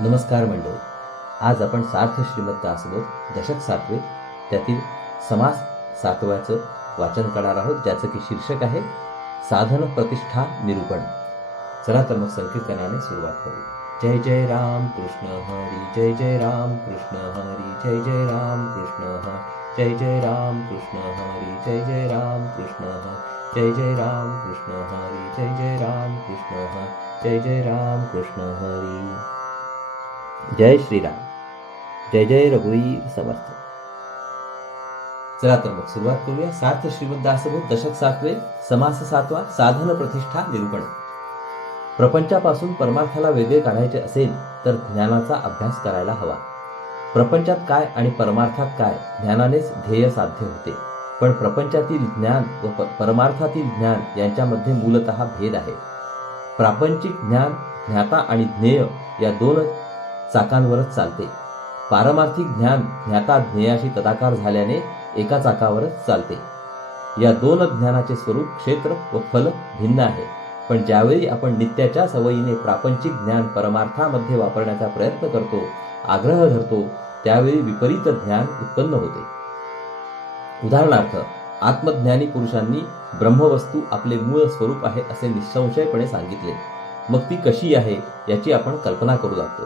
नमस्कार मंडळी. आज आपण सार्थ श्रीमद दासबोध दशक 7 त्यातील समास 7व्याचं वाचन करणार आहोत, ज्याचं की शीर्षक आहे साधन प्रतिष्ठा निरूपण. चला तर मग संकीर्तनाने सुरुवात करू. जय जय राम कृष्ण हरी, जय जय राम कृष्ण हरी, जय जय राम कृष्ण हरी, जय जय राम कृष्ण हरी, जय जय राम कृष्ण हरी, जय जय राम कृष्ण हरी, जय जय राम कृष्ण हरी, जय जय राम कृष्ण हरी. जय श्रीराम. जय जय रघुवीर समर्थ. चला तर मग सुरुवात करूया. सार्थ श्रीमद दासबोध दशक 7 समास 7वा साधन प्रतिष्ठा निरूपण. प्रपंचापासून परमार्थाला वेगळे काढायचे असेल तर ज्ञानाचा अभ्यास करायला हवा. प्रपंचात काय आणि परमार्थात काय ज्ञानानेच ध्येय साध्य होते. पण प्रपंचातील ज्ञान व परमार्थातील ज्ञान यांच्यामध्ये मूलतः भेद आहे. प्रापंचिक ज्ञान ज्ञाता आणि ज्ञेय या दोन चाकांवरच चालते. पारमार्थिक ज्ञान ज्ञाता ज्ञेयाशी तदाकार झाल्याने एका चाकावरच चालते. या दोन ज्ञानाचे स्वरूप, क्षेत्र व फल भिन्न आहे. पण ज्यावेळी आपण नित्याच्या सवयीने प्रापंचिक ज्ञान परमार्थामध्ये वापरण्याचा प्रयत्न करतो, आग्रह धरतो, त्यावेळी विपरीत ज्ञान उत्पन्न होते. उदाहरणार्थ, आत्मज्ञानी पुरुषांनी ब्रह्मवस्तू आपले मूळ स्वरूप आहे असे निसंशयपणे सांगितले. मग ती कशी आहे याची आपण कल्पना करू लागतो.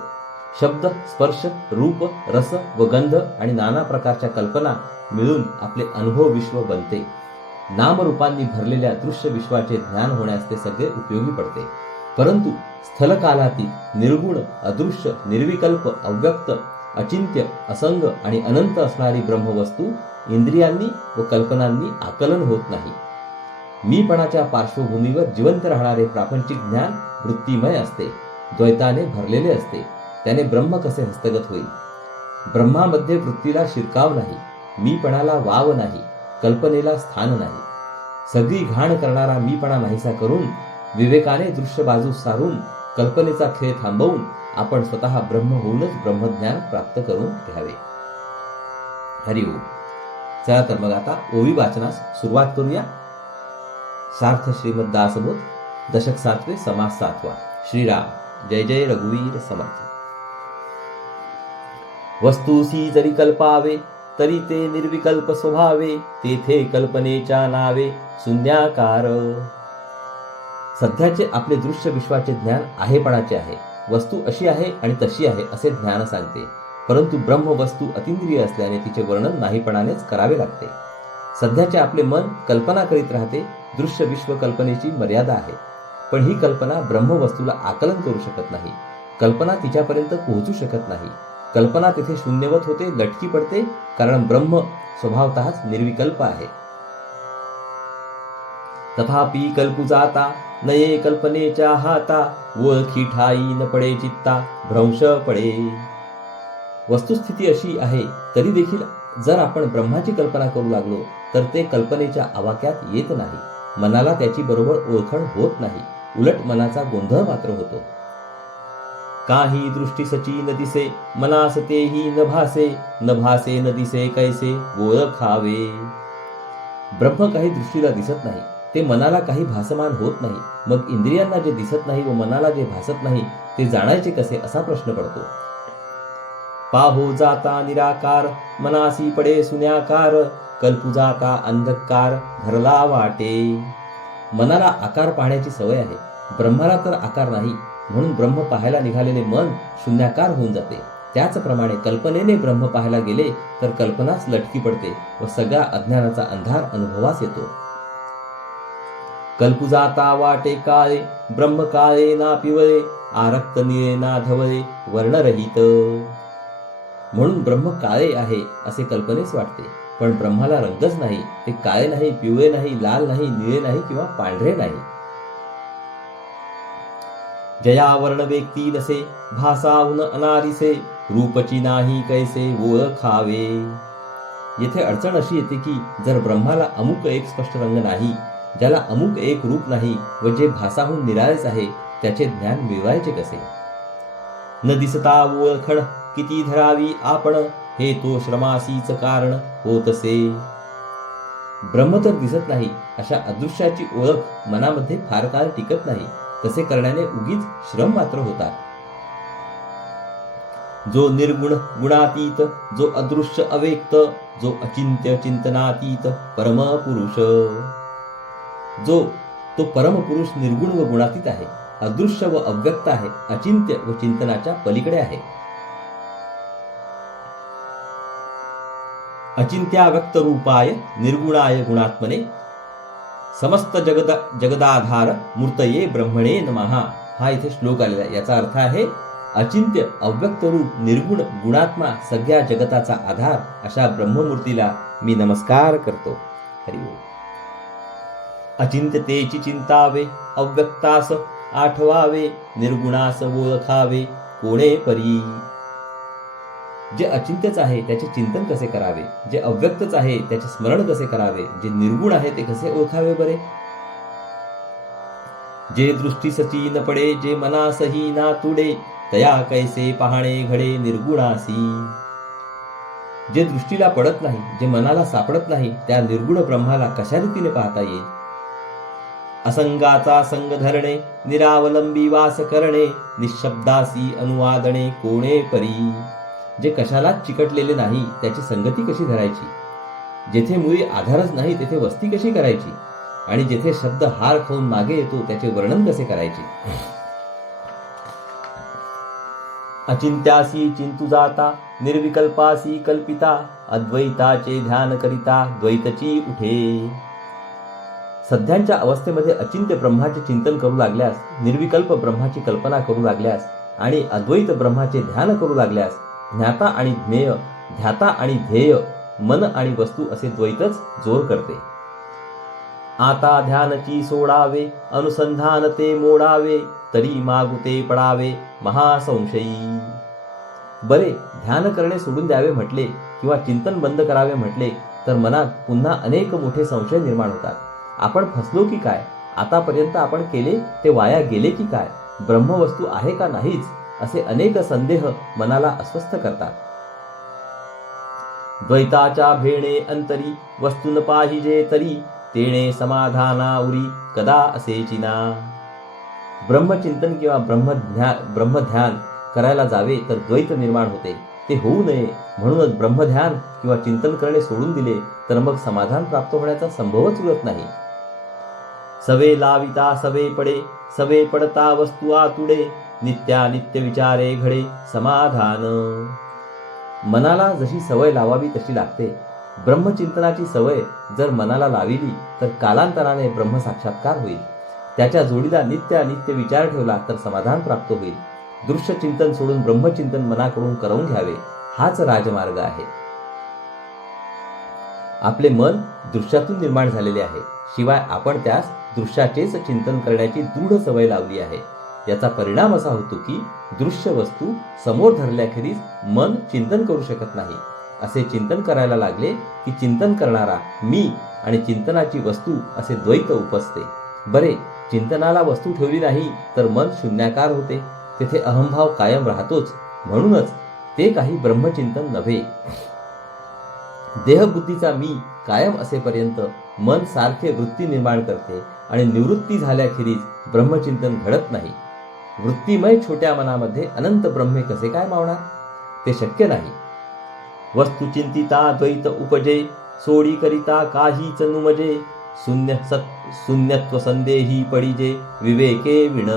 शब्द, स्पर्श, रूप, रस व गंध आणि नाना प्रकारच्या कल्पना मिळून आपले अनुभव विश्व बनते. नामरूपांनी भरलेल्या दृश्य विश्वाचे ज्ञान होण्यास ते सगळे उपयोगी पडते. परंतु स्थलकालातील निर्गुण, अदृश्य, निर्विकल्प, अव्यक्त, अचिंत्य, असंग आणि अनंत असणारी ब्रह्मवस्तू इंद्रियांनी व कल्पनांनी आकलन होत नाही. मीपणाच्या पार्श्वभूमीवर जिवंत राहणारे प्रापंचिक ज्ञान वृत्तीमय असते, द्वैताने भरलेले असते. त्याने ब्रह्म कसे हस्तगत होईल? ब्रह्मामध्ये वृत्तीला शिरकाव नाही, मीपणाला वाव नाही, कल्पनेला स्थान नाही. सगळी घाण करणारा मीपणा नाहीसा करून, विवेकाने दृश्य बाजू सारून, कल्पनेचा खेळ थांबवून आपण स्वतः ब्रह्म होऊनच ब्रह्मज्ञान प्राप्त करून घ्यावे. हरिओम. चला तर मग आता ओवी वाचनास सुरुवात करूया. सार्थ श्रीमद दासबोध दशक 7 समास 7वा. श्रीराम. जय जय रघुवीर समर्थ. वस्तूसी जरी कल्पावे तरी ते निर्विकल्प स्वभावे, तेथे कल्पनेच्या नावे शून्याकार. सध्याचे आपले दृश्य विश्वाचे ज्ञान आहेपणाचे आहे. वस्तू अशी आहे आणि तशी आहे असे ज्ञान सांगते. परंतु ब्रह्म वस्तू अतिंद्रिय असल्याने तिचे वर्णन नाहीपणानेच करावे लागते. सध्याचे आपले मन कल्पना करीत राहते. दृश्य विश्व कल्पनेची मर्यादा आहे. पण ही कल्पना ब्रह्मवस्तूला आकलन करू शकत नाही. कल्पना तिच्यापर्यंत पोहोचू शकत नाही. कल्पना तिथे शून्यवत होते, लटकी पडते, कारण ब्रह्म स्वभावतःच निर्विकल्प आहे. तथापि कल्पू जाता नये कल्पनेच्या हाता, ओळखी ठाई न पडे चित्ता भ्रंश पडे. वस्तुस्थिती अशी आहे तरी देखील जर आपण ब्रह्माची कल्पना करू लागलो तर ते कल्पनेच्या आवाक्यात येत नाही. मनाला त्याची बरोबर ओळखण होत नाही. उलट मनाचा गोंधळ मात्र होतो. काही दृष्टी सची न दिसे, मनास तेही न भासे, न भासे न दिसे कैसे ओळखावे. ब्रह्म काही दृष्टीला दिसत नाही, ते मनाला काही भासमान होत नाही. मग इंद्रियांना जे दिसत नाही व मनाला जे भासत नाही ते जाणायचे कसे असा प्रश्न पडतो. पाहो जाता निराकार, मनासी पडे शून्याकार, कल्पू जाता अंधकार धरला वाटे. मनाला आकार पाहण्याची सवय आहे, ब्रह्माला तर आकार नाही. म्हणून ब्रह्म पाहायला निघालेले मन शून्याकार होऊन जाते. त्याचप्रमाणे कल्पनेने ब्रह्म पाहायला गेले तर कल्पनाच लटकी पडते व सगळा अज्ञानाचा अंधार अनुभवास येतो. कल्पू जाता वाटे काळे, ब्रह्म काळे ना पिवळे, आरक्त निळे ना धवळे वर्णरहित. म्हणून ब्रह्म काळे आहे असे कल्पनेस वाटते, पण ब्रह्माला रंगच नाही. ते काळे नाही, पिवळे नाही, लाल नाही, निळे नाही किंवा पांढरे नाही. जया वर्ण व्यक्ती नसे, भासाहून अनादिसे, रूपची नाही कैसे ओळखावे. येथे अडचण अशी येते की जर ब्रह्माला अमुक एक स्पष्ट रंग नाही, ज्याला अमुक एक रूप नाही व जे भासाहून निराळेच आहे, त्याचे ज्ञान मिळवायचे कसे? न दिसता ओळखण किती धरावी आपण, हे तो श्रमासीच कारण होतसे. ब्रह्म तर दिसत नाही, अशा अदृश्याची ओळख मनामध्ये फार काळ टिकत नाही. तसे करण्याने उगीच श्रम मात्र होतात. जो निर्गुण गुणातीत, जो अदृश्य अव्यक्त, जो अचिंत्य चिंतनातीत परमपुरुष, जो तो परमपुरुष निर्गुण व गुणातीत आहे, अदृश्य व अव्यक्त आहे, अचिंत्य व चिंतनाच्या पलीकडे आहे. अचिंत्याव्यक्त रूपाय निर्गुणाय गुणात्मने समस्त जगदाधार मूर्तये ब्रह्मणे नमः. हा इथे श्लोक आलेला आहे. याचा अर्थ आहे अचिंत्य अव्यक्त रूप निर्गुण गुणात्मा सगळ्या जगताचा आधार अशा ब्रह्ममूर्तीला मी नमस्कार करतो. हरि ओम. अचिंत्यतेची चिंतावे, अव्यक्तास आठवावे, निर्गुणास ओळखावे कोणे परी. जे अचिंत्यच आहे त्याचे चिंतन कसे करावे, जे अव्यक्तच आहे त्याचे स्मरण कसे करावे, जे निर्गुण आहे ते कसे ओळखावे बरे. जे दृष्टीसची न पडे, जे मनासही ना तुडे, तया कैसे पाहणे घडे निर्गुणासी. जे दृष्टीला पडत नाही, जे मनाला सापडत नाही, त्या निर्गुण ब्रह्माला कशा रीतीने पाहता येईल. असंगाचा संग धरणे, निरावलंबी वास करणे, निशब्दासी अनुवादणे कोणे परी. जे कशालाच चिकटलेले नाही त्याची संगती कशी धरायची, जेथे मुळी आधारच नाही तेथे वस्ती कशी करायची, आणि जेथे शब्द हार खाऊन मागे येतो त्याचे वर्णन कसे करायचे. अचिंत्यासी चिंतू जाता, निर्विकल्पासी कल्पिता, अद्वैताचे ध्यान करिता द्वैतची उठे. सध्यांच्या अवस्थेमध्ये अचिंत्य ब्रह्माचे चिंतन करू लागल्यास, निर्विकल्प ब्रह्माची कल्पना करू लागल्यास आणि अद्वैत ब्रह्माचे ध्यान करू लागल्यास ज्ञाता आणि ज्ञेय, ध्याता आणि ध्येय, मन आणि वस्तू असे द्वैतच जोर करते. आता ध्यानची सोडावे, अनुसंधान ते मोडावे, तरी मागुते पडावे महासंशयी. बरे, ध्यान करणे सोडून द्यावे म्हटले किंवा चिंतन बंद करावे म्हटले तर मनात पुन्हा अनेक मोठे संशय निर्माण होतात. आपण फसलो की काय, आतापर्यंत आपण केले ते वाया गेले की काय, ब्रह्मवस्तू आहे का नाहीच, असे अनेक संदेह मनाला अस्वस्थ करतात. द्वैताच्या भेणे अंतरी, वस्तून पाहिजे तरी, तेणे समाधाना उरी कदा असेचिना. ब्रह्मचिंतन किंवा ब्रह्मध्यान करायला जावे तर द्वैत निर्माण होते, ते होऊ नये म्हणूनच ब्रह्मध्यान किंवा चिंतन करणे सोडून दिले तर मग समाधान प्राप्त होण्याचा संभवच उरत नाही. सवे लाविता सवे पडे, सवे पडता वस्तू आतुडे, नित्यानित्य विचारे घडे समाधान. मनाला जशी सवय लावावी तशी लागते. ब्रह्मचिंतनाची सवय जर मनाला लाविली तर कालांतराने ब्रह्मसाक्षात्कार होईल. त्याच्या जोडीला नित्यानित्य विचार ठेवला तर समाधान प्राप्त होईल. दृश्य चिंतन सोडून ब्रह्मचिंतन मनाकडून करवून घ्यावे, हाच राजमार्ग आहे. आपले मन दृश्यातून निर्माण झालेले आहे, शिवाय आपण त्यास दृश्याचेच चिंतन करण्याची दृढ सवय लावली आहे. याचा परिणाम असा होतो की दृश्य वस्तू समोर धरल्याखेरीज मन चिंतन करू शकत नाही. असे चिंतन करायला लागले की चिंतन करणारा मी आणि चिंतनाची वस्तू असे द्वैत उपसते. बरे, चिंतनाला वस्तू ठेवली नाही तर मन शून्याकार होते, तेथे अहंभाव कायम राहतोच. म्हणूनच ते काही ब्रह्मचिंतन नव्हे. देहबुद्धीचा मी कायम असेपर्यंत मन सारखे वृत्ती निर्माण करते आणि निवृत्ती झाल्याखेरीज ब्रह्मचिंतन घडत नाही. वृत्तीमय छोट्या मनामध्ये अनंत ब्रह्मे कसे काय मावणार, ते शक्य नाही. वस्तू चिंतिता द्वैत उपजे, सोडी करिता काहीच नुमजे, शून्यत्व संदेही पडिजे विवेके विण.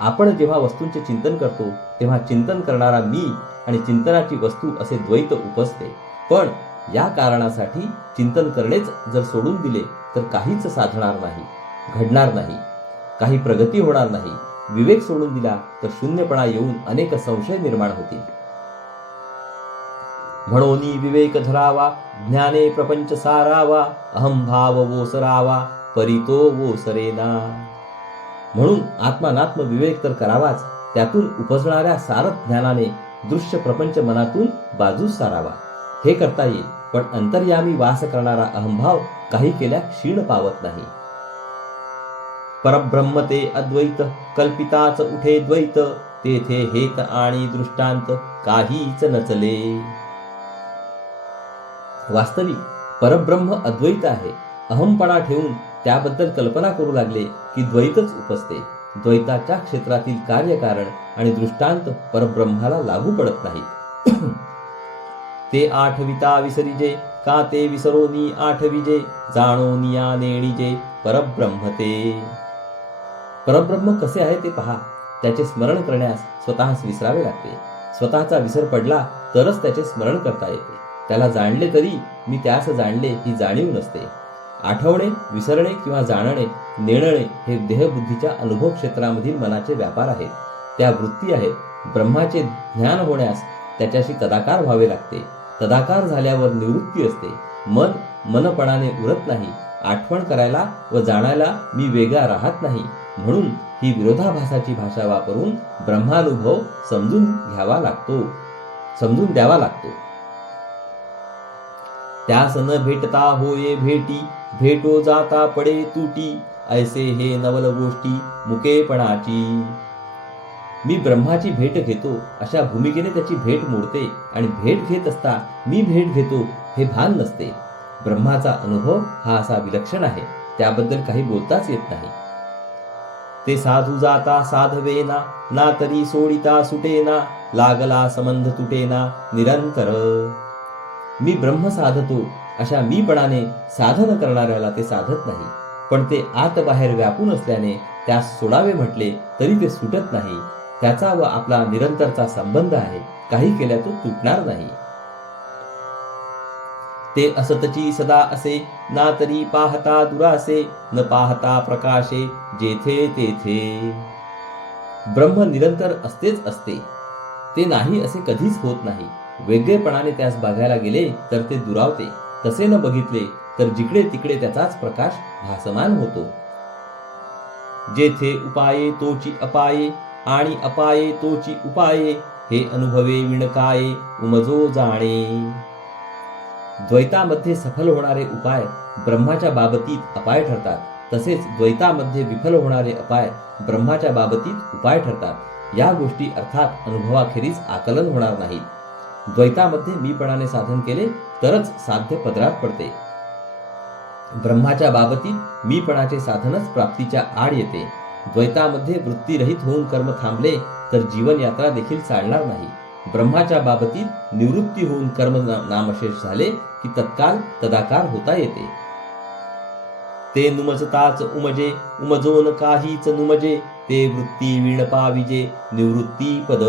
आपण जेव्हा वस्तूंचे चिंतन करतो तेव्हा चिंतन करणारा मी आणि चिंतनाची वस्तू असे द्वैत उपसते. पण या कारणासाठी चिंतन करणेच जर सोडून दिले तर काहीच साधणार नाही, घडणार नाही, काही प्रगती होणार नाही. विवेक सोडून दिला तर शून्यपणा येऊन अनेक संशय निर्माण होतील. म्हणून विवेक धरावा, ज्ञाने प्रपंच सारावा, अहंभाव ओसरावा, परितो ओसरेना. म्हणून आत्मानात्म विवेक तर करावाच, त्यातून उपजणाऱ्या सारथ ज्ञानाने दृश्य प्रपंच मनातून बाजूस सारावा. हे करता येईल, पण अंतर्यामी वास करणारा अहंभाव काही केल्या क्षीण पावत नाही. परब्रह्म ते अद्वैत, कल्पिताच उठे द्वैत, तेथे हेत आणि दृष्टांत काहीच नचले. वास्तविक परब्रह्म अद्वैत आहे. अहंपणा ठेवून त्याबद्दल कल्पना करू लागले की द्वैतच उपसते. द्वैताच्या क्षेत्रातील कार्यकारण आणि दृष्टांत परब्रह्माला लागू पडत नाहीत. ते आठविता विसरिजे का ते विसरोनी आठविजे जाणोनिया नेणिजे परब्रह्म ते. परब्रह्म कसे आहे ते पहा. त्याचे स्मरण करण्यास स्वतःस विसरावे लागते. स्वतःचा विसर पडला तरच त्याचे स्मरण करता येते. त्याला जाणले तरी मी त्यास जाणले ही जाणीव नसते. आठवणे, विसरणे किंवा जाणणे, नेणणे हे देहबुद्धीच्या अनुभव क्षेत्रामधील मनाचे व्यापार आहेत. त्या वृत्ती आहेत. ब्रह्माचे ज्ञान होण्यास त्याच्याशी तदाकार व्हावे लागते. तदाकार झाल्यावर निवृत्ती असते. मन मनपणाने उरत नाही. आठवण करायला व जाणायला मी वेगळा राहत नाही. म्हणून ही विरोधाभासाची भाषा वापरून ब्रह्मानुभव समजून द्यावा लागतो. त्यास न भेटता होये भेटी, भेटो जाता पडे तुटी, ऐसे हे नवल गोष्टी मुकेपणाची. मी ब्रह्माची भेट घेतो अशा भूमिकेने त्याची भेट मोडते आणि भेट घेत असता मी भेट घेतो हे भान नसते. ब्रह्माचा अनुभव हा असा विलक्षण आहे. त्याबद्दल काही बोलताच येत नाही. ते साधू जाता साधवेना, ना तरी सोडिता सुटेना, लागला संबंध तुटेना निरंतर. मी ब्रह्म साधतो अशा मीपणाने साधन करणाऱ्याला ते साधत नाही. पण ते आत बाहेर व्यापून असल्याने त्यास सोडावे म्हटले तरी ते सुटत नाही. त्याचा व आपला निरंतरचा संबंध आहे. काही केल्या तो तुटणार नाही. ते असतची सदा असे, ना तरी पाहता दुरासे, न पाहता प्रकाशे जेथे तेथे. ब्रह्म निरंतर असतेच असते. ते नाही असे कधीच होत नाही. वेगळेपणाने त्यास बघायला गेले तर ते दुरावते. तसे न बघितले तर जिकडे तिकडे त्याचाच प्रकाश भासमान होतो. जेथे उपाये तोची अपाये आणि अपाये तोची उपाये, हे अनुभवे विणकाये उमजो जाणे. द्वैतामध्ये सफल होणारे उपाय ब्रह्माच्या बाबतीत अपाय ठरतात. तसेच द्वैतामध्ये विफल होणारे अपाय ब्रह्माच्या बाबतीत उपाय ठरतात. या गोष्टी अर्थात अनुभवाखेरीज आकलन होणार नाहीत. द्वैतामध्ये मीपणाने साधन केले तरच साध्य पदरात पडते. ब्रह्माच्या बाबतीत मीपणाचे साधनच प्राप्तीच्या आड येते. द्वैतामध्ये वृत्तीरहित होऊन कर्म थांबले तर जीवन यात्रा देखील चालणार नाही. ब्रह्माच्या बाबतीत निवृत्ती होऊन कर्म नामशेष झाले की तत्काल तदाकार होता येते. ते नुमजताच उमजे, उमजोन काहीच नुमजे, ते वृत्ती वीण पाविजे निवृत्ती पद.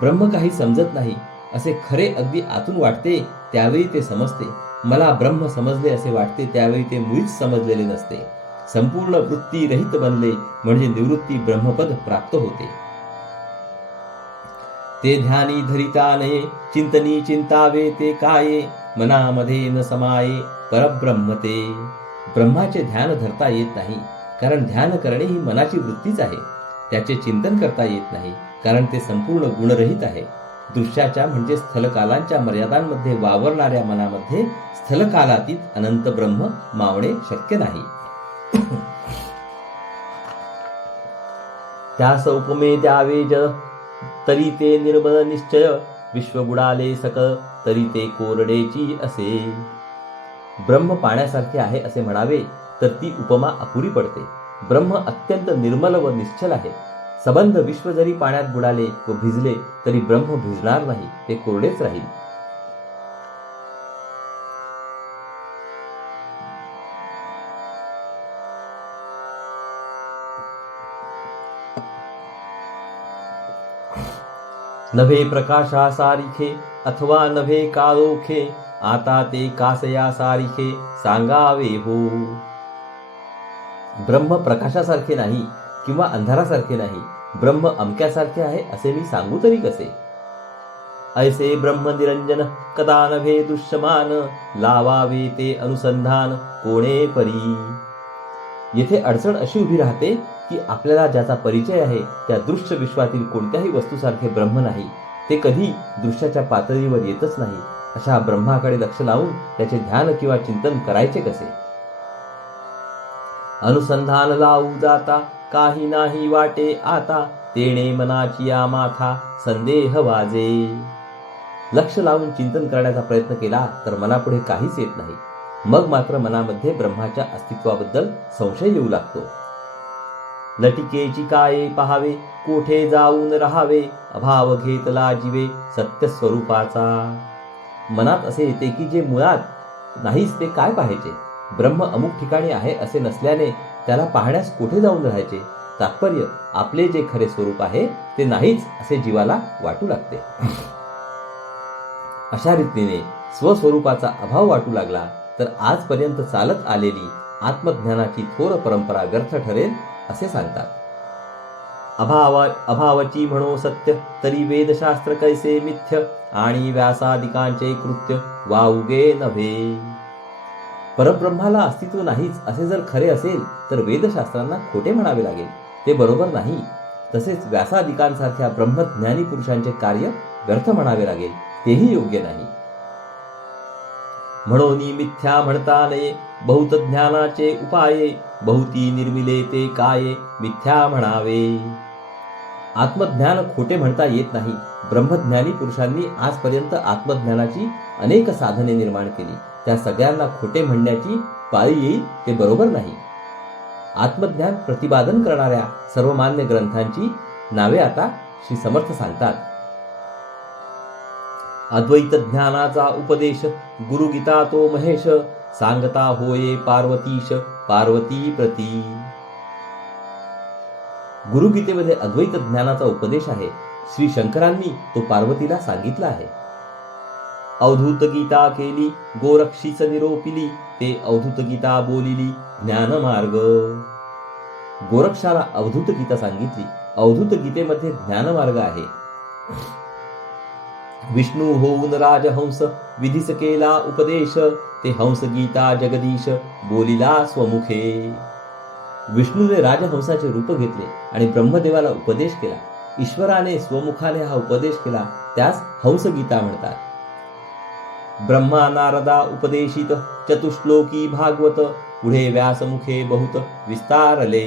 ब्रह्म काही समजत नाही असे खरे अगदी आतून वाटते त्यावेळी ते समजते. मला ब्रह्म समजले असे वाटते त्यावेळी ते मुळीच समजलेले नसते. संपूर्ण वृत्ती रहित बनले म्हणजे निवृत्ती ब्रह्मपद प्राप्त होते. ते ध्यानी धरिता नये, चिंतनी चिंतावे ते काये, मनामध्ये न समाये परब्रह्म ते. ब्रह्माचे ध्यान धरता येत नाही कारण ध्यान करणे ही मनाची वृत्तीच आहे. त्याचे चिंतन करता येत नाही कारण ते संपूर्ण गुणरहित आहे. दृश्याच्या म्हणजे स्थलकालांच्या मर्यादांमध्ये वावरणाऱ्या मनामध्ये स्थलकालातीत अनंत ब्रह्म मावणे शक्य नाही. त्यास उपमे द्यावे जग, तरी ते निर्मळ निश्चय, विश्व बुडाले सकळ, तरी ते कोरडेची असे. ब्रह्म पाण्यासारखे आहे असे म्हणावे तर ती उपमा अपुरी पडते. ब्रह्म अत्यंत निर्मल व निश्चल आहे. सबंध विश्व जरी पाण्यात बुडाले व भिजले तरी ब्रह्म भिजणार नाही, ते कोरडेच राहील. नभे प्रकाशा सारिखे अथवा नभे काळोखे, आता ते कासया सारिखे सांगावे हो. ब्रह्म प्रकाशासारखे नाही किंवा अंधारासारखे नाही. ब्रह्म अमक्यासारखे आहे असे मी सांगू तरी कसे. ऐसे ब्रह्म निरंजन कदा नभे दृश्यमान, लावावे ते अनुसंधान कोणे परी. येथे अडचण अशी उभी राहते की आपल्याला ज्याचा परिचय आहे त्या दृश्य विश्वातील कोणत्याही वस्तूसारखे ब्रह्म नाही. ते कधी दृश्याच्या पातळीवर येतच नाही. अशा ब्रह्माकडे लक्ष लावून त्याचे ध्यान किंवा चिंतन करायचे कसे. अनुसंधान लावू जाता काही नाही वाटे आता, तेणे मनाची या माथा संदेह वाजे. लक्ष लावून चिंतन करण्याचा प्रयत्न केला तर मनापुढे काहीच येत नाही. मग मात्र मनामध्ये ब्रह्माच्या अस्तित्वाबद्दल संशय येऊ लागतो. लटिकेची काये पहावे, कोठे जाऊन राहावे, अभाव घेतला जीवे सत्य स्वरूपाचा. मनात असे येते की जे मुळात नाहीच ते काय पाहायचे. ब्रह्म अमुक ठिकाणी आहे असे नसल्याने त्याला पाहण्यास कोठे जाऊन राहायचे. तात्पर्य आपले जे खरे स्वरूप आहे ते नाहीच असे जीवाला वाटू लागते. अशा रीतीने स्वस्वरूपाचा अभाव वाटू लागला तर आजपर्यंत चालत आलेली आत्मज्ञानाची थोर परंपरा व्यर्थ ठरेल असे सांगतात. अभावाची म्हणो सत्य, तरी वेदशास्त्र कैसे मिथ्य, आणि व्यासादिकांचे कृत्य वाउगे नव्हे. परब्रह्माला अस्तित्व नाहीच असे जर खरे असेल तर वेदशास्त्रांना खोटे म्हणावे लागेल, ते बरोबर नाही. तसेच व्यासादिकांसारख्या ब्रह्मज्ञानी पुरुषांचे कार्य व्यर्थ म्हणावे लागेल, तेही योग्य नाही. म्हणून मिथ्या म्हणता नये, बहुत ज्ञानाचे उपाये, बहुती निर्मिले ते काये, मिथ्या म्हणावे. आत्मज्ञान खोटे म्हणता येत नाही. ब्रह्मज्ञानी पुरुषांनी आजपर्यंत आत्मज्ञानाची अनेक साधने निर्माण केली, त्या सगळ्यांना खोटे म्हणण्याची पाळी येईल ते बरोबर नाही. आत्मज्ञान प्रतिपादन करणाऱ्या सर्वमान्य ग्रंथांची नावे आता श्री समर्थ सांगतात. अद्वैत ज्ञानाचा उपदेश, गुरुगीता तो महेश, सांगता होये पार्वतीश, पार्वती प्रती. गुरुगीतेमध्ये अद्वैत ज्ञानाचा उपदेश आहे. श्री शंकरांनी तो पार्वतीला सांगितला आहे. अवधूत गीता केली, गोरक्षीच निरोपिली, ते अवधूत गीता बोलिली, ज्ञान मार्ग. गोरक्षाला अवधूत गीता सांगितली. अवधूत गीतेमध्ये ज्ञानमार्ग आहे. विष्णू होऊन राजहंस, विधीस केला उपदेश, ते हंस गीता जगदीश, बोलिला स्वमुखे. विष्णूने राजहंसाचे रूप घेतले आणि ब्रह्मदेवाला उपदेश केला. ईश्वराने स्वमुखाने हा उपदेश केला, त्यास हंसगीता म्हणतात. ब्रह्मा नारदा उपदेशित, चतुश्लोकी भागवत, पुढे व्यासमुखे बहुत विस्तारले.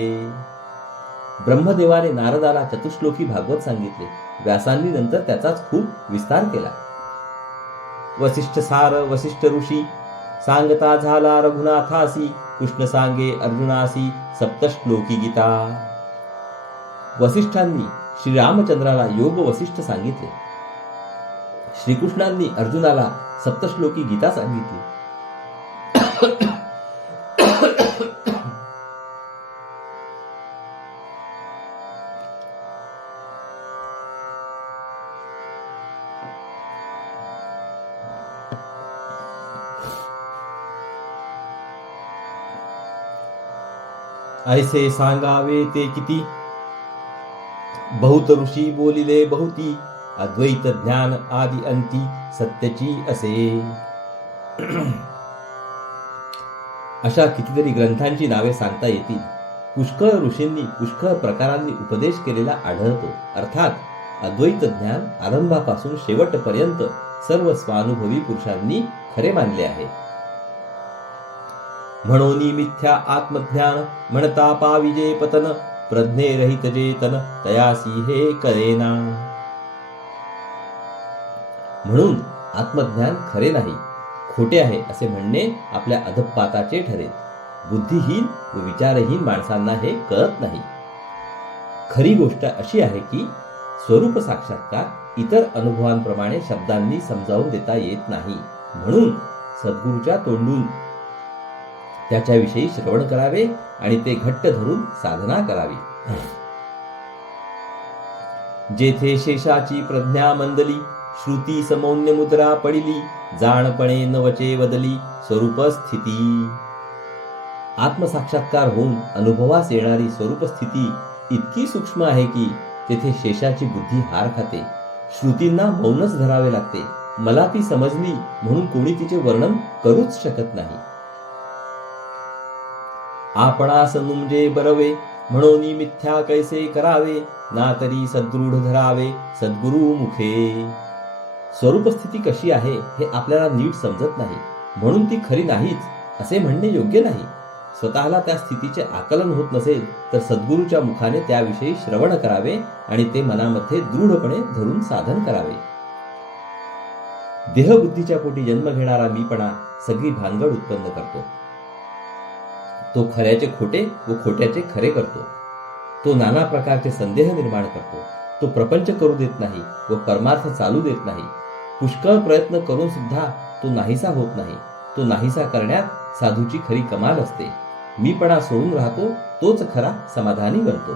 ब्रह्मदेवाने नारदाला चतुश्लोकी भागवत सांगितले. व्यासांनी नंतर त्याचाच खूप विस्तार केला. वसिष्ठ सार वसिष्ठ ऋषी, सांगता झाला रघुनाथासी, कृष्ण सांगे अर्जुनासी, सप्तश्लोकी गीता. वसिष्ठांनी श्रीरामचंद्राला योग वसिष्ठ सांगितले. श्रीकृष्णांनी अर्जुनाला सप्तश्लोकी गीता सांगितली. ऐसे सांगावे ते किती, बहुत ऋषी बोलिले बहुती, अद्वैत ज्ञान आदि अंती सत्याची असे. अशा कितीतरी ग्रंथांची नावे सांगता येतील. पुष्कळ ऋषींनी पुष्कळ प्रकारांनी उपदेश केलेला आढळतो. अर्थात अद्वैत ज्ञान आरंभापासून शेवटपर्यंत सर्व स्वानुभवी पुरुषांनी खरे मानले आहे. म्हणून मिथ्या आत्मज्ञान, म्हणता पाविजे पतन, प्रज्ञे रहित जेतन, तयासी हे करेना. म्हणून आत्मज्ञान खरे नाही, खोटे आहे असे म्हणणे आपल्या अधःपाताचे ठरेल. बुद्धिहीन व विचारहीन माणसांना हे कळत नाही. खरी गोष्ट अशी आहे की स्वरूप साक्षात्कार इतर अनुभवांप्रमाणे शब्दांनी समजावून देता येत नाही. म्हणून सद्गुरूच्या तोंडून त्याच्याविषयी श्रवण करावे आणि ते घट्ट धरून साधना करावी. जेथे शेषाची प्रज्ञा मंदली, श्रुती समौन्य मुद्रा पडिली, जाणपणे नवचे बदली, स्वरूप स्थिती. आत्मसाक्षात्कार होऊन अनुभवास येणारी स्वरूप स्थिती इतकी सूक्ष्म आहे की तेथे शेषाची बुद्धी हार खाते. श्रुतींना मौनच धरावे लागते. मला ती समजली म्हणून कोणी तिचे वर्णन करूच शकत नाही. आपणास नुमजे बरवे, म्हणून मिथ्या कैसे करावे, ना तरी सदृढ धरावे सद्गुरु मुखे. स्वरूपस्थिती कशी आहे हे आपल्याला नीट समजत नाही, म्हणून ती खरी नाहीच असे म्हणणे योग्य नाही. स्वतःला त्या स्थितीचे आकलन होत नसेल तर सद्गुरूच्या मुखाने त्याविषयी श्रवण करावे आणि ते मनामध्ये दृढपणे धरून साधन करावे. देहबुद्धीच्या पोटी जन्म घेणारा मीपणा सगळी भानगड उत्पन्न करतो. तो खऱ्याचे खोटे व खोट्याचे खरे करतो. तो नाना प्रकारचे संदेह निर्माण करतो. तो प्रपंच करू देत नाही व परमार्थ चालू देत नाही. पुष्कळ प्रयत्न करून सुद्धा तो नाहीसा होत नाही. तो नाहीसा करण्यात साधूची खरी कमाल असते. मीपणा सोडून राहतो तोच खरा समाधानी बनतो.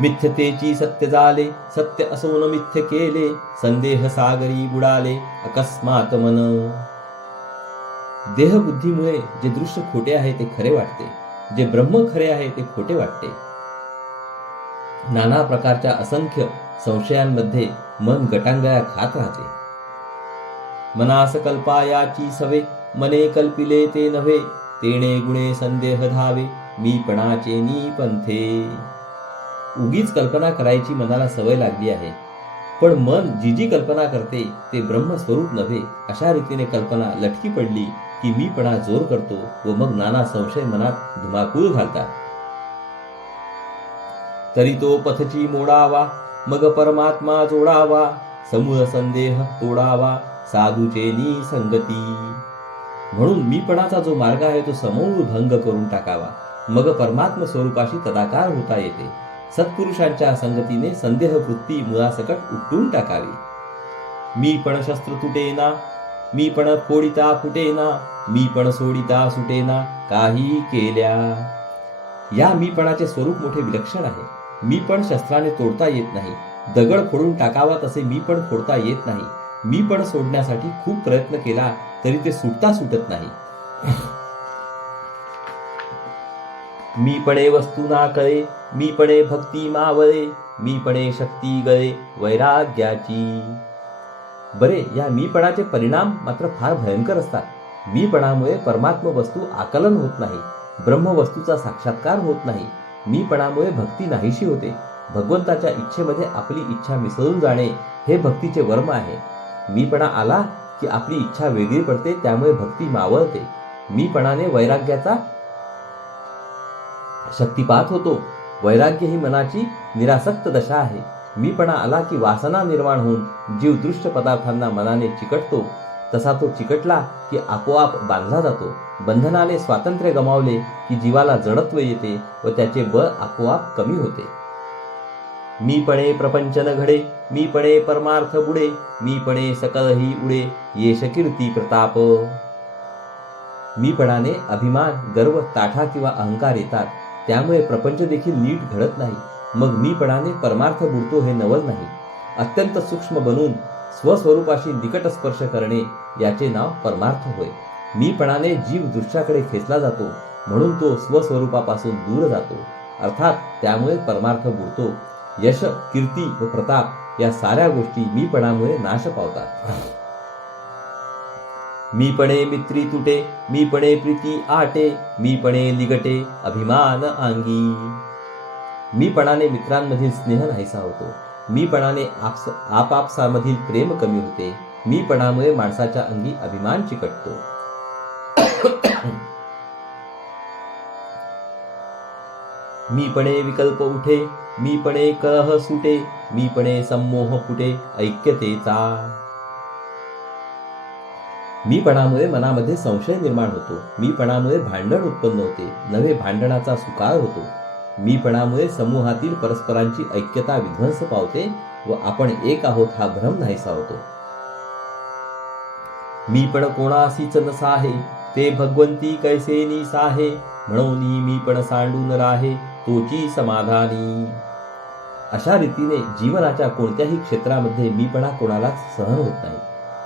मिथ्यतेची सत्य झाले, सत्य असून मिथ्य केले, संदेह सागरी बुडाले अकस्मात मन. देहबुद्धीमुळे जे दृश्य खोटे आहे ते खरे वाटते, जे ब्रह्म खरे आहे ते खोटे वाटते. नाना प्रकारच्या असंख्य संशयांमध्ये मन गटांगळ्या खात राहते. मनास कल्पायाची सवे, मने कल्पिले ते नव्हे, तेणे गुणे संदेह धावे, मीपणाचे निपंथे. उगीच कल्पना करायची मनाला सवय लागली आहे, पण मन जी जी कल्पना करते ते ब्रह्मस्वरूप नव्हे अशा रीतीने कल्पना लटकी पडली की मीपणा जोर करतो व मग नाना संशय मनात धुमाकूळ घालतात. तरी तो पथची मोडावा, मग परमात्मा जोडावा, समूळ संदेह तोडावा, साधूचे निसंगती. म्हणून मीपणाचा जो मार्ग आहे तो समूळ भंग करून टाकावा, मग परमात्म स्वरूपाशी तदाकार होता येते. सत्पुरुषांच्या संगतीने संदेह वृत्ती मुळासकट उपटून टाकावी. मी पण शस्त्र तुटेना, मी पण फोडिता फुटेना, मी पण सोडिता सुटेना, काही केल्या. या मीपणाचे स्वरूप मोठे विलक्षण आहे. मी पण शस्त्राने तोडता येत नाही. दगड फोडून टाकावा तसे मी पण फोडता येत नाही. मी पण सोडण्यासाठी खूप प्रयत्न केला तरी ते सुटता सुटत नाही. मीपणे वस्तू ना कळे, मीपणे भक्ती मावळे, मीपणे शक्ती गळे वैराग्याची. बरे, या मीपणाचे परिणाम मात्र फार भयंकर असतात. मीपणामुळे परमात्म वस्तू आकलन होत नाही, ब्रह्मवस्तूचा साक्षात्कार होत नाही. मीपणामुळे भक्ती नाहीशी होते. भगवंताच्या इच्छेमध्ये आपली इच्छा मिसळून जाणे हे भक्तीचे वर्म आहे. मीपणा आला की आपली इच्छा वेगळी पडते, त्यामुळे भक्ती मावळते. मीपणाने वैराग्याचा शक्तिपात होतो. वैराग्य ही मनाची निरासक्त दशा आहे. मीपणा आला की वासना निर्माण होऊन जीव दृश्य पदार्थांना मनाने चिकटतो. तसा तो चिकटला की आपोआप बांधला जातो. बंधनाने स्वातंत्र्य गमावले की जीवाला जडत्व येते व त्याचे बळ आपोआप कमी होते. मीपणे प्रपंच न घडे, मीपणे परमार्थ बुडे, मीपणे सकलही उडे, येश कीर्ती प्रताप. मीपणाने अभिमान, गर्व, ताठा किंवा अहंकार येतात. त्यामुळे प्रपंच देखील नीट घडत नाही. मग मीपणाने परमार्थ बुडतो हे नवल नाही. अत्यंत सूक्ष्म बनून स्वस्वरूपाशी निकट स्पर्श करणे याचे नाव परमार्थ होय. मीपणाने जीव दृश्याकडे खेचला जातो, म्हणून तो स्वस्वरूपापासून दूर जातो. अर्थात त्यामुळे परमार्थ बुडतो. यश, कीर्ती व प्रताप या साऱ्या गोष्टी मीपणामुळे नाश पावतात. मीपणे मित्री तुटे, मीपणे प्रीती आटे, मीपणे लिगटे अभिमान अंगी. मीपणाने मित्रांमधील स्नेह नाहीसा होतो. मीपणाने आपापसामधील प्रेम कमी होते. मीपणामुळे माणसाच्या अंगी अभिमान चिकटतो. मीपणे विकल्प उठे, मीपणे कलह सुटे, मीपणे संमोह फुटे ऐक्यतेचा. मीपणामुळे मनामध्ये संशय निर्माण होतो. मीपणामुळे भांडण उत्पन्न होते, नव्हे भांडणाचा सुकाळ होतो. मीपणामुळे समूहातील परस्परांची ऐक्यता विध्वंस पावते व आपण एक आहोत हा भ्रम नाहीसा होतो. मीपण कोणासीच नसाहे, ते भगवंती कैसे निसाहे, म्हणून मीपण सांडून राहे, तोची समाधानी. अशा रीतीने जीवनाच्या कोणत्याही क्षेत्रामध्ये मीपणा कोणालाच सहन होत नाही.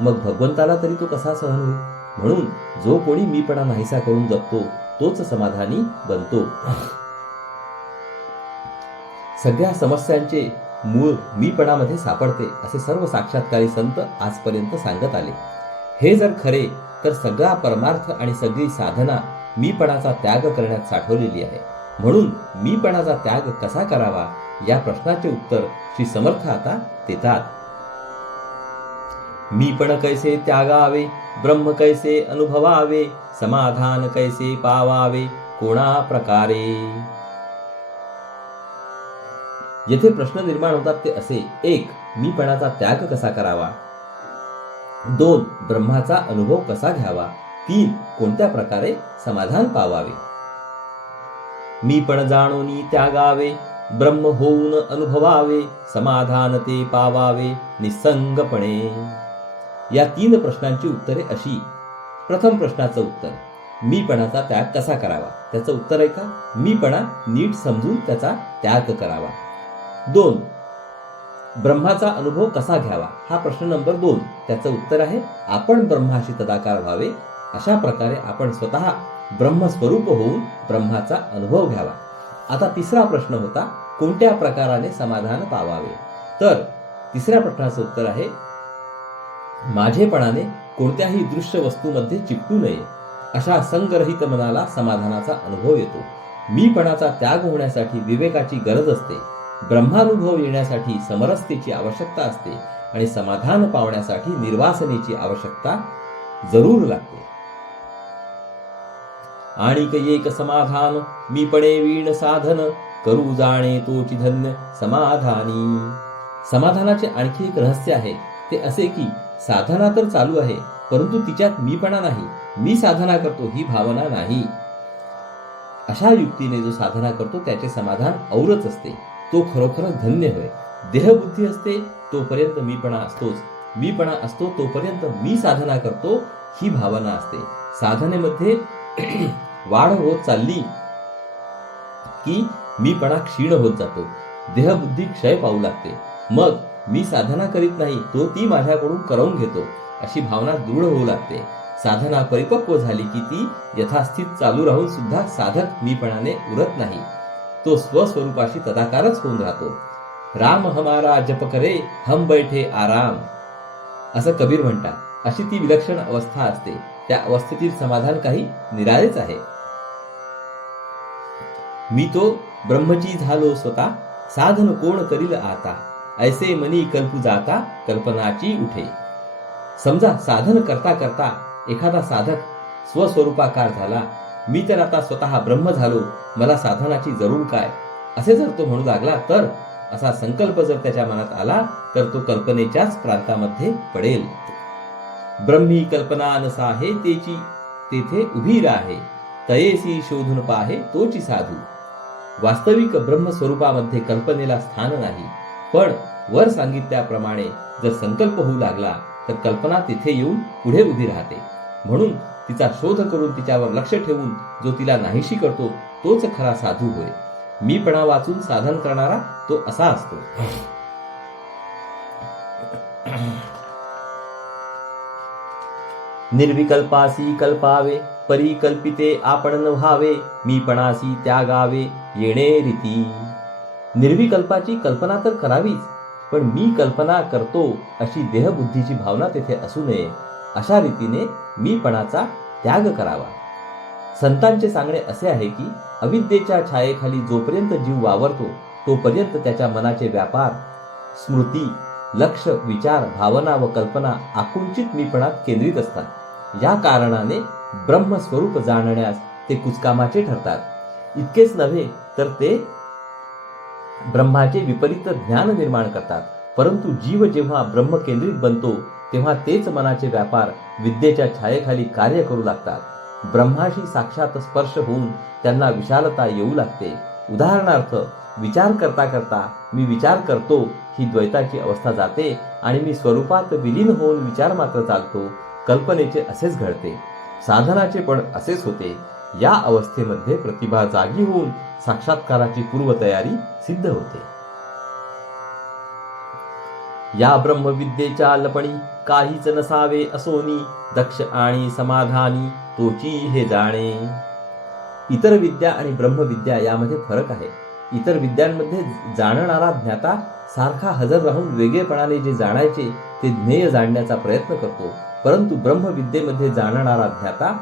मग भगवंताला तरी तो कसा सहन होईल? म्हणून जो कोणी मीपणा नाहीसा करून जगतो तोच समाधानी बनतो. सगळ्या समस्यांचे मूळ मीपणामध्ये सापडते असे सर्व साक्षात्कारी संत आजपर्यंत सांगत आले. हे जर खरे तर सगळा परमार्थ आणि सगळी साधना मीपणाचा त्याग करण्यात साठवलेली आहे. म्हणून मीपणाचा त्याग कसा करावा या प्रश्नाचे उत्तर श्री समर्थ आता देतात. मीपण कैसे त्यागावे, ब्रह्म कैसे अनुभवावे, समाधान कैसे पावावे, कोणा प्रकारे. येथे प्रश्न निर्माण होतात ते असे: 1. मीपणाचा त्याग कसा करावा? 2. ब्रह्माचा अनुभव कसा घ्यावा? 3. कोणत्या प्रकारे समाधान पावावे? मी पण जाणोनी त्यागावे, ब्रह्म होऊन अनुभवावे, समाधान ते पावावे निसंगपणे. या 3 प्रश्नांची उत्तरे अशी. प्रथम प्रश्नाचं उत्तर, मीपणाचा त्याग कसा करावा? त्याचं उत्तर आहे का, मीपणा नीट समजून त्याचा त्याग करावा. 2. ब्रह्माचा अनुभव कसा घ्यावा? हा प्रश्न नंबर 2. त्याचं उत्तर आहे, आपण ब्रह्माशी तदाकार व्हावे, अशा प्रकारे आपण स्वतः ब्रह्मस्वरूप होऊन ब्रह्माचा अनुभव घ्यावा. आता 3रा प्रश्न होता, कोणत्या प्रकाराने समाधान पावावे? तर 3ऱ्या प्रश्नाचं उत्तर आहे, माझेपणाने कोणत्याही दृश्य वस्तूमध्ये चिकटू नये. अशा संगरहित मनाला समाधानाचा अनुभव येतो. मीपणाचा त्याग होण्यासाठी विवेकाची गरज असते. ब्रह्मानुभव येण्यासाठी समरसतेची आवश्यकता असते आणि समाधान पावण्यासाठी निर्वासनेची आवश्यकता जरूर लागते. आणिक एक समाधान, मीपणे वीण साधन, करू जाणे तोची धन्य समाधानी. समाधानाचे आणखी एक रहस्य आहे. ते असे की साधना तर चालू आहे, परंतु तिच्यात मीपणा नाही. मी साधना करतो ही भावना नाही. अशा युक्तीने जो साधना करतो त्याचे समाधान औरच असते. तो खरोखरच धन्य होय. देहबुद्धी असते तोपर्यंत मीपणा असतोच. मीपणा असतो तोपर्यंत मी साधना करतो ही भावना असते. साधनेमध्ये वाढ होत चालली की मीपणा क्षीण होत जातो. देहबुद्धी क्षय पावू लागते. मग मी साधना करीत नाही, तो ती माझ्याकडून करवून घेतो अशी भावना दृढ होऊ लागते. साधना परिपक्व झाली की ती यथास्थित चालू राहून सुद्धा साधक मीपणाने उरत नाही. तो स्वस्वरूपाशी तदाकारच होऊन राहतो. राम हमारा जप करे, हम बैठे आराम, असं कबीर म्हणतात. अशी ती विलक्षण अवस्था असते. त्या अवस्थेतील समाधान काही निराळेच आहे. मी तो ब्रह्मची झालो स्वतः, साधन कोण करील आता, ऐसे मनी कल्पू जाता, कल्पनाची उठे. समजा साधन करता करता एखादा साधक स्वस्वरूपाकार झाला. मी तर आता स्वतः ब्रह्म झालो, मला साधनाची जरूर काय, असे जर तो म्हणू लागला तर, असा संकल्प जर त्याच्या मनात आला तर तो कल्पनेच्याच प्रांतामध्ये पडेल. ब्रह्मी कल्पना नसाहे तेची तेथे उभी राहे, तयेसी शोधून पाहे तोची साधू. वास्तविक ब्रह्मस्वरूपामध्ये कल्पनेला स्थान नाही. पण वर सांगितल्याप्रमाणे जर संकल्प होऊ लागला तर कल्पना तिथे येऊन पुढे उभी राहते. म्हणून तिचा शोध करून तिच्यावर लक्ष ठेवून जो तिला नाहीशी करतो तोच खरा साधू होय. मीपणा वाचून साधन करणारा तो असा असतो. निर्विकल्पासी कल्पावे, परिकल्पिते आपण न व्हावे, मीपणासी त्यागावे येणे रीती. निर्विकल्पाची कल्पना तर करावीच, पण मी कल्पना करतो अशी देहबुद्धीची भावना तेथे असू नये. अशा रीतीने मीपणाचा त्याग करावा. संतांचे सांगणे असे आहे की अविद्येच्या छायेखाली जोपर्यंत जीव वावरतो तोपर्यंत त्याच्या मनाचे व्यापार, स्मृती, लक्ष, विचार, भावना व कल्पना आकुंचित मीपणात केंद्रित असतात. या कारणाने ब्रह्मस्वरूप जाणण्यास ते कुचकामाचे ठरतात. इतकेच नव्हे तर ते ब्रह्माचे विपरीत ज्ञान निर्माण करतात. परंतु जीव जेव्हा ब्रह्मकेंद्रित बनतो तेव्हा तेच मनाचे व्यापार विद्येच्या छायेखाली कार्य करू लागतात. ब्रह्माशी साक्षात स्पर्श होऊन त्यांना विशालता येऊ लागते. उदाहरणार्थ, विचार करता करता मी विचार करतो ही द्वैताची अवस्था जाते आणि मी स्वरूपात विलीन होऊन विचार मात्र चालतो. कल्पनेचे असेच घडते. साधनाचे पण असेच होते. या अवस्थेमध्ये प्रतिभा जागी होऊन साक्षात्काराची पूर्वतयारी सिद्ध होते. या ब्रह्मविद्येच्या लपणी काहीच नसावे असोनी, दक्ष आणि समाधानी तोची हे जाणे. इतर विद्या आणि ब्रह्मविद्या यामध्ये फरक आहे. इतर विद्यांमध्ये जाणणारा ज्ञाता सारखा हजर राहून वेगळेपणाने जे जाणायचे ते ज्ञेय जाणण्याचा प्रयत्न करतो. परंतु ब्रह्मविद्येमध्ये जाणणारा ज्ञाता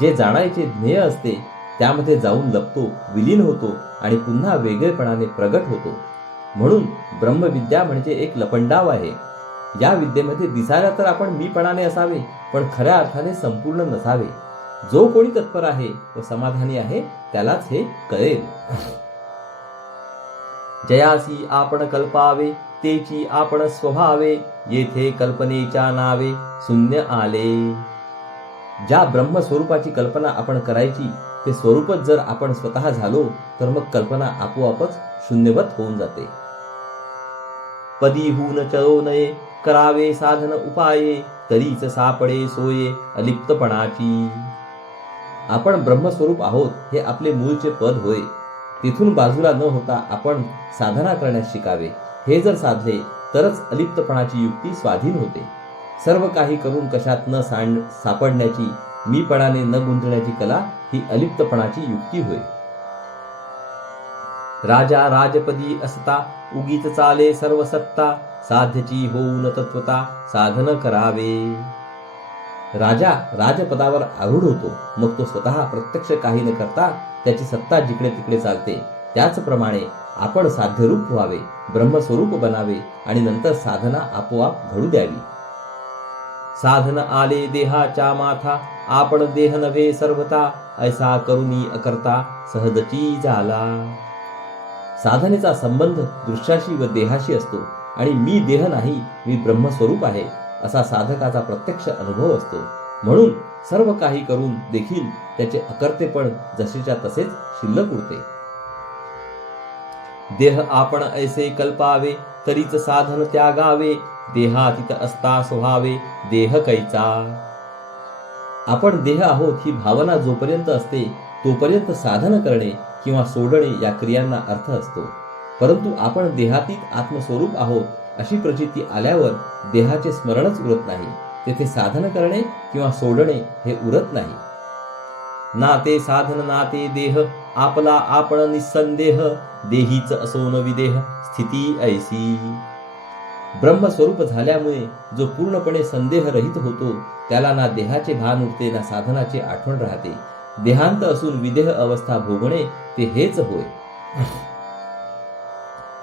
जे जाणायचे ज्ञेय असते त्यामध्ये जाऊन लपतो, विलीन होतो आणि पुन्हा वेगळेपणाने प्रगट होतो. म्हणून ब्रह्मविद्या म्हणजे एक लपंडाव आहे. या विद्येमध्ये दिसायला तर आपण मीपणाने असावे, पण खऱ्या अर्थाने संपूर्ण नसावे. जो कोणी तत्पर आहे व समाधानी आहे त्यालाच हे कळेल. जयासी आपण कल्पावे, तेची आपण स्वभावे, येथे कल्पनेच्या नावे शून्य आले. ज्या ब्रह्मस्वरूपाची कल्पना आपण करायची ते स्वरूपच जर आपण स्वतः झालो तर मग कल्पना आपोआपच शून्यवत होऊन जाते. पदी होऊन चलो नये करावे साधन उपाये तरीच सापडे सोये अलिप्तपणाची. आपण ब्रह्मस्वरूप आहोत हे आपले मूळचे पद होय. तिथून बाजूला न होता आपण साधना करण्यास शिकावे. हे जर साधले तरच अलिप्तपणाची युक्ती स्वाधीन होते. सर्व काही करून कशात न सापडण्याची, मीपणाने न गुंतण्याची कला ही अलिप्तपणाची युक्ती होय. राजा राजपदी असता उगीच चाले सर्व सत्ता साध्यची होऊन तत्वता साधन करावे. राजा राजपदावर आरूढ होतो, मग तो स्वतः प्रत्यक्ष काही न करता त्याची सत्ता जिकडे तिकडे चालते. त्याचप्रमाणे आपण साध्यरूप व्हावे, ब्रह्मस्वरूप बनावे आणि नंतर साधना आपोआप घडू द्यावी. साधन आले देहाच्या माथा आपण देह नव्हे सर्वता ऐसा करुनी अकर्ता सहजची झाला. साधनेचा संबंध दृश्याशी व देहाशी असतो आणि मी देह नाही, मी ब्रह्मस्वरूप आहे असा साधकाचा प्रत्यक्ष अनुभव असतो. म्हणून सर्व काही करून देखील त्याचे अकर्तेपण जसेच्या तसेच शिल्लक उरते. देह आपण ऐसे कल्पावे तरीच साधन त्यागावे देहातीत असता स्वभावे देह कैचा. आपण देह आहोत ही भावना जोपर्यंत असते तोपर्यंत साधन करणे किंवा सोडणे या क्रियांना अर्थ असतो. परंतु आपण देहातीत आत्मस्वरूप आहोत अशी प्रचिती आल्यावर देहाचे स्मरणच उरत नाही. तेथे साधन करणे किंवा सोडणे हे उरत नाही. ना ते साधन ना ते देह आपला आपण निसंदेह देहीच असो न विदेह स्थिती ऐसी. ब्रह्मस्वरूप झाल्यामुळे जो पूर्णपणे संदेह रहित होतो त्याला ना देहाचे भान उरते ना साधनाची आठवण राहते. देहांत असून विदेह अवस्था भोगणे ते हेच होय.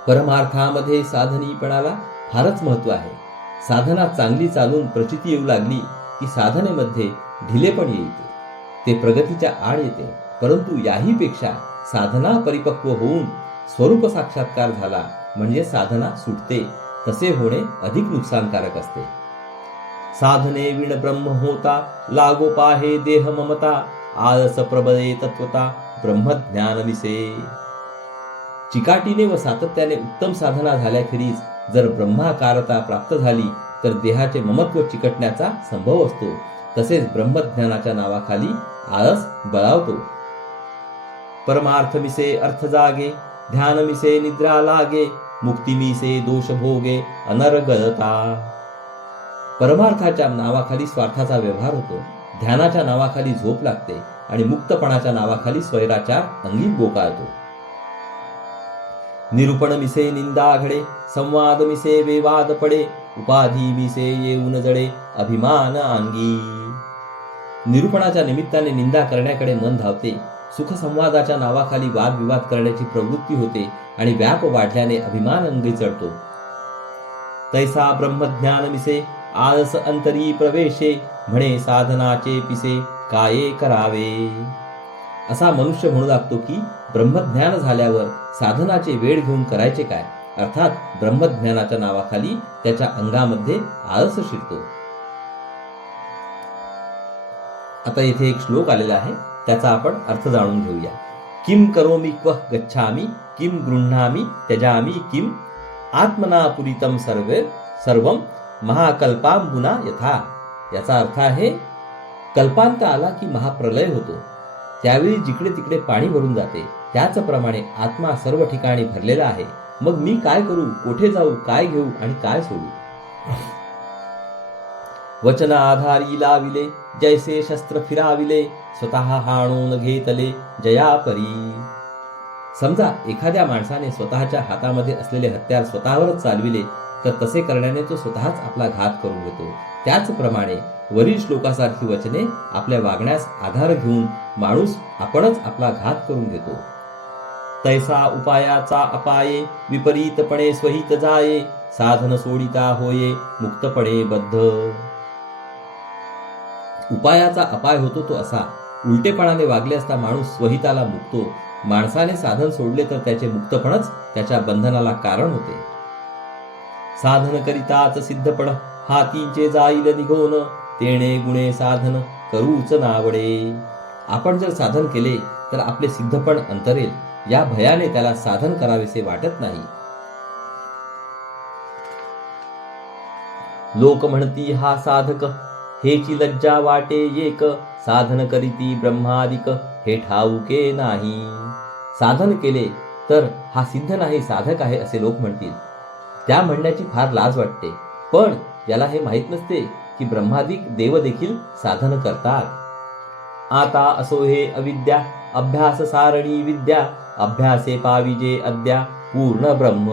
परमार्थामध्ये साधनीपणाला फारच महत्व आहे. साधना चांगली चालून प्रचिती येऊ लागली की साधनेमध्ये ढिलेपण येते, ते प्रगतीच्या आड येते. परंतु याही पेक्षा साधना परिपक्व होऊन स्वरूप साक्षात्कार झाला म्हणजे साधना सुटते. तसे होणे अधिक नुकसानकारक असते. साधने विण ब्रह्म होता लागो पाहे देह ममता आळस प्रबळे तत्वता ब्रह्मज्ञान विसे. चिकाटीने व सातत्याने उत्तम साधना झाल्याखेरीज जर ब्रह्माकारता प्राप्त झाली तर देहाचे ममत्व चिकटण्याचा संभव असतो. तसेच ब्रह्मज्ञानाच्या नावाखाली आळस बळावतो. परमार्थ मिसे अर्थ जागे ध्यान मिसे निद्रा लागे मुक्ती मिसे दोष भोगे अनर्गलता. परमार्थाच्या नावाखाली स्वार्थाचा व्यवहार होतो, ध्यानाच्या नावाखाली झोप लागते आणि मुक्तपणाच्या नावाखाली स्वैराचार अंगी बोकाळतो. निरूपण मिसे निंदा घडे संवाद मिसे विवाद पडे उपाधी मिसे येऊन जडे अभिमान अंगी. निरूपणाच्या निमित्ताने निंदा करण्याकडे मन धावते, सुखसंवादाच्या नावाखाली वादविवाद करण्याची प्रवृत्ती होते आणि व्याप वाढल्याने अभिमान अंगी चढतो. तैसा ब्रह्मज्ञान मिसे आळस अंतरी प्रवेशे म्हणे साधनाचे पिसे काये करावे. असा मनुष्य म्हणू लागतो की ब्रह्मज्ञान झाल्यावर साधनाचे वेळ घेऊन करायचे काय, अर्थात ब्रह्मज्ञानाच्या नावाखाली त्याच्या अंगामध्ये आळस शिरतो. आता इथे एक श्लोक आलेला आहे, त्याचा आपण अर्थ जाणून घेऊया. किम करोमि क्व गच्छामि किम गृह्णामि त्यजामि किम आत्मना पुरितम सर्वम महाकल्पांबुना यथा. याचा अर्थ आहे, कल्पांत आला की महाप्रलय होतो, त्यावेळी जिकडे तिकडे पाणी भरून जाते. त्याचप्रमाणे आत्मा सर्व ठिकाणी भरलेला आहे. मग मी काय करू, कोठे जाऊ, काय घेऊ आणि काय सोडू. वचन आधारी लाविले जैसे शस्त्र फिराविले स्वतः हाणून घेतले जयापरी. समजा एखाद्या माणसाने स्वतःच्या हातामध्ये असलेले हत्यार स्वतःवरच चालविले तर तसे करण्याने तो स्वतःच आपला घात करून घेतो. त्याचप्रमाणे वरील श्लोकासारखी वचने आपल्या वागण्यास आधार घेऊन माणूस आपणच आपला घात करून घेतो. तैसा उपायाचा अपाये विपरीतपणे स्वहित जाये साधन सोडिता होये मुक्तपणे बद्ध. उपायाचा अपाय होतो तो असा, उलटेपणाने वागले असता माणूस स्वहिताला मुक्तो. माणसाने साधन सोडले तर त्याचे मुक्तपणच त्याच्या बंधनाला कारण होते. साधन करिताच सिद्धपण हातीचे जाईल निघोन तेणे गुणे साधन करूच नावडे. आपण जर साधन केले तर आपले सिद्धपण अंतरेल या भयाने त्याला साधन करावेसे वाटत नाही. लोक म्हणती हा साधक, हेची लज्जा वाटे एक, साधन करीती ब्रह्मादिक, हे ठाऊके नाही. साधन केले तर हा सिद्ध नाही साधक आहे असे लोक म्हणतील. त्या म्हणण्याची फार लाज वाटते. पण याला हे माहीत नसते की ब्रह्मादिक देव देखील साधन करतात. आता असो हे अविद्या, अभ्यास सारणी विद्या, अभ्यासे पाविजे अद्या पूर्ण ब्रह्म.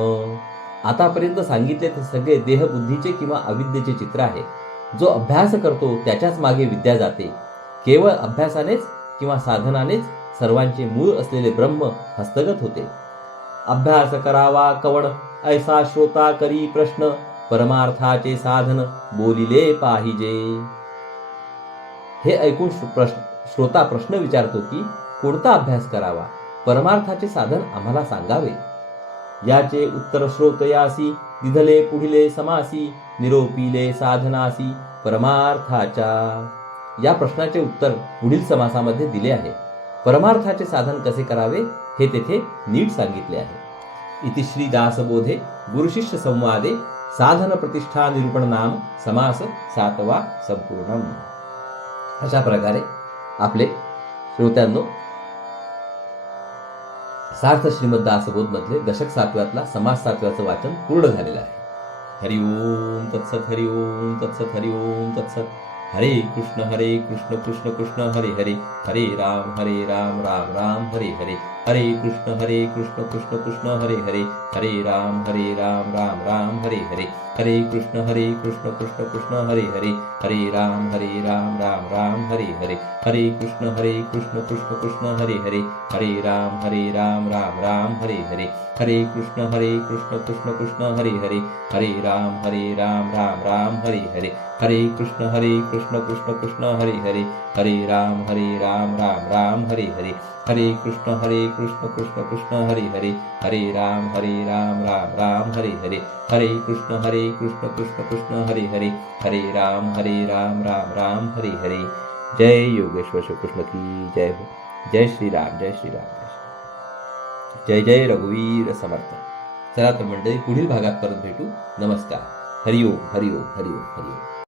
आतापर्यंत सांगितले ते सगळे देहबुद्धीचे किंवा अविद्येचे चित्र आहे. जो अभ्यास करतो त्याच्याच मागे विद्या जाते. केवळ अभ्यासानेच किंवा साधनानेच सर्वांचे मूळ असलेले ब्रह्म हस्तगत होते. अभ्यास करावा कवण, ऐसा श्रोता करी प्रश्न, परमार्थाचे साधन बोलिले पाहिजे. हे ऐकून श्रोता प्रश्न विचारतो की कोणता अभ्यास करावा, परमार्थाचे साधन आम्हाला सांगावे. याचे उत्तर श्रोतयासी, दिधले पुढिले समासी, निरोपिले साधनासी परमार्थाच्या. या प्रश्नाचे उत्तर पुढील समासामध्ये दिले आहे. परमार्थाचे साधन कसे करावे हे तेथे नीट सांगितले आहे. इति श्री दासबोधे गुरुशिष्य संवादे साधन प्रतिष्ठा निरूपण नाम समास 7वा संपूर्णम. अशा प्रकारे आपले श्रोत्यांनो सार्थ श्रीमद दासबोध मधले दशक 7व्यातला समास 7व्याचं वाचन पूर्ण झालेलं आहे. हरि ओम तत्सत, हरि ओम तत्सत, हरि ओम तत्सत. हरे कृष्ण कृष्ण कृष्ण हरे हरे, हरे राम राम राम हरे हरे, हरे कृष्ण कृष्ण कृष्ण हरे हरे, हरे राम राम राम हरे हरे, हरे कृष्ण कृष्ण कृष्ण हरे हरे, हरे राम राम राम हरे हरे, हरे कृष्ण कृष्ण कृष्ण हरे हरे, हरे राम राम हरे हरे, हरे कृष्ण कृष्ण कृष्ण हरे हरे, हरे राम राम हरे हरे, हरे कृष्ण कृष्ण कृष्ण हरे हरे, हरे राम राम हरे हरे, हरे कृष्ण कृष्ण कृष्ण हरे हरे, हरे राम राम हरे हरे, हरे कृष्ण कृष्ण कृष्ण हरे हरे, हरे राम राम हरे हरे. जय योगेश्वर श्री कृष्ण की जय हो. जय श्रीराम, जय श्रीराम, जय जय रघुवीर समर्थ. चला तर मंडळी पुढील भागात परत भेटू. नमस्कार. हरिओम हरिओम हरिओम हरिओम.